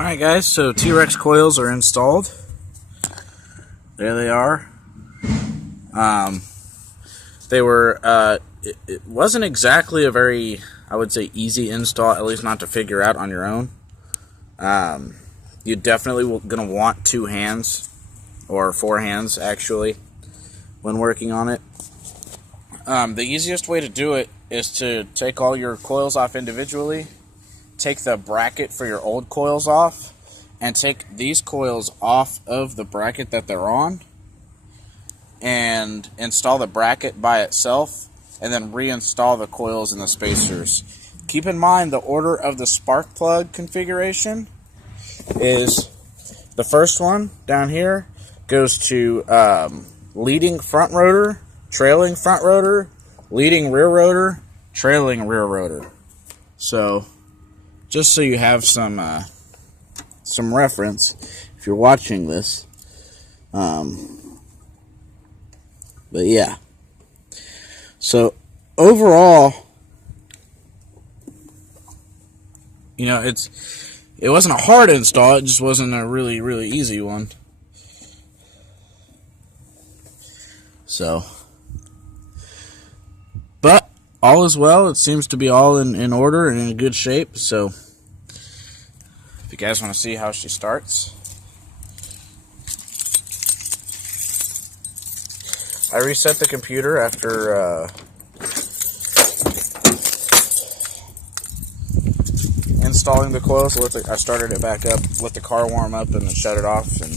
Alright guys, so T-ReX coils are installed. There they are. They were, it wasn't exactly a very, I would say, easy install, at least not to figure out on your own. You definitely going to want 2 hands, or 4 hands actually, when working on it. The easiest way to do it is to take all your coils off individually, take the bracket for your old coils off, and take these coils off of the bracket that they're on, and install the bracket by itself, and then reinstall the coils and the spacers. Keep in mind the order of the spark plug configuration is the first one down here goes to leading front rotor, trailing front rotor, leading rear rotor, trailing rear rotor. So just so you have some reference if you're watching this. But yeah. So overall, you know, it wasn't a hard install, it just wasn't a really easy one. So, but all is well. It seems to be all in order and in good shape. So if you guys want to see how she starts, I reset the computer after installing the coils. I started it back up, let the car warm up, and then shut it off, and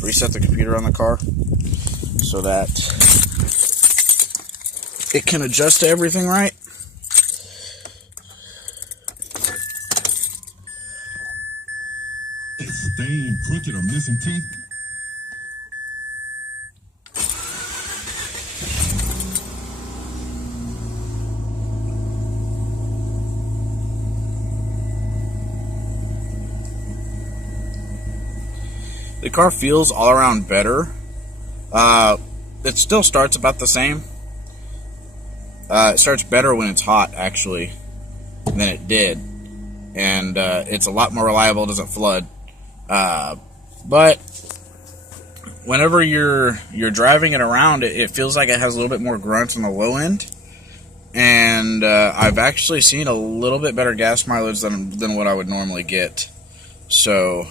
reset the computer on the car so that it can adjust to everything right. It's staying crooked or missing teeth. The car feels all around better. It still starts about the same. It starts better when it's hot, actually, than it did. And it's a lot more reliable, doesn't flood. But whenever you're driving it around, it feels like it has a little bit more grunt on the low end. And I've actually seen a little bit better gas mileage than what I would normally get. So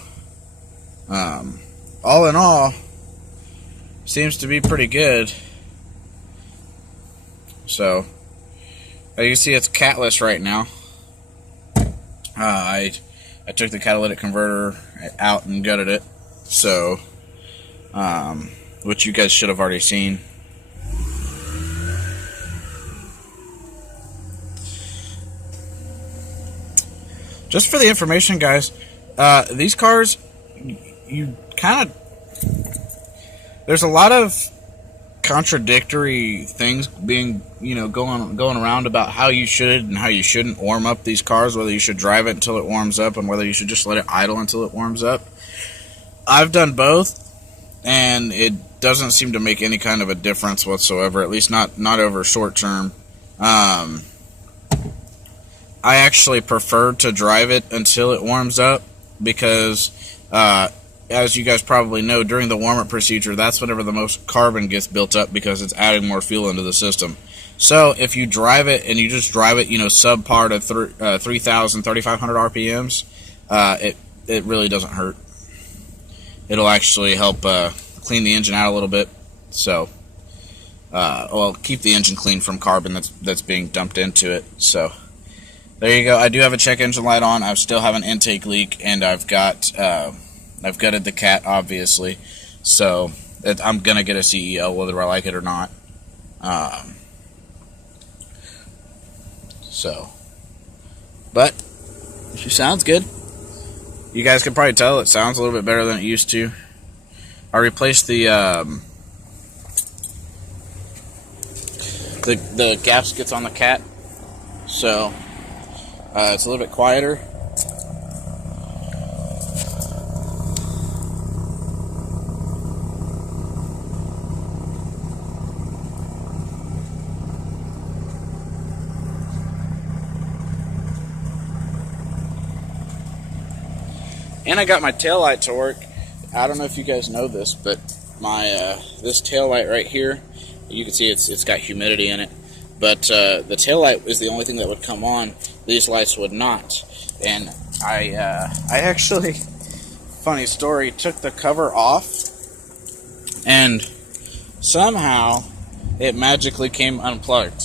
all in all, seems to be pretty good. So, as you can see, it's catless right now. I took the catalytic converter out and gutted it. So, which you guys should have already seen. Just for the information, guys, these cars, you kind of, there's a lot of contradictory things being, going around about how you should and how you shouldn't warm up these cars, whether you should drive it until it warms up and whether you should just let it idle until it warms up. I've done both, and it doesn't seem to make any kind of a difference whatsoever, at least not over short term. I actually prefer to drive it until it warms up because as you guys probably know, during the warm-up procedure, that's whenever the most carbon gets built up because it's adding more fuel into the system. So if you drive it and you just drive it, subpar to 3,000, 3,500 RPMs, it really doesn't hurt. It'll actually help clean the engine out a little bit. So, keep the engine clean from carbon that's being dumped into it. So, there you go. I do have a check engine light on. I still have an intake leak, and I've gutted the cat, obviously, so I'm going to get a CEO whether I like it or not. But she sounds good. You guys can probably tell it sounds a little bit better than it used to. I replaced the gaskets on the cat, so it's a little bit quieter. And I got my tail light to work. I don't know if you guys know this, but my this tail light right here, you can see it's got humidity in it. But the tail light is the only thing that would come on. These lights would not. And I actually, funny story, took the cover off, and somehow it magically came unplugged.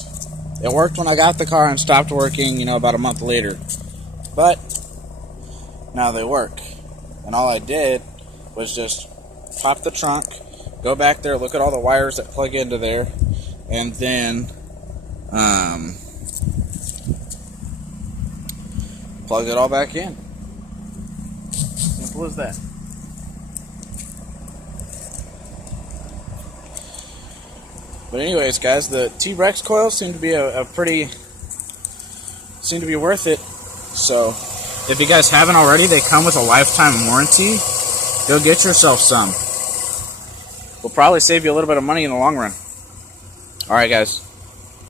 It worked when I got the car and stopped working, about a month later. But now they work. And all I did was just pop the trunk, go back there, look at all the wires that plug into there, and then plug it all back in. Simple as that. But anyways, guys, the T-ReX coils seem to be seem to be worth it. So if you guys haven't already, they come with a lifetime warranty. Go get yourself some. Will probably save you a little bit of money in the long run. Alright, guys.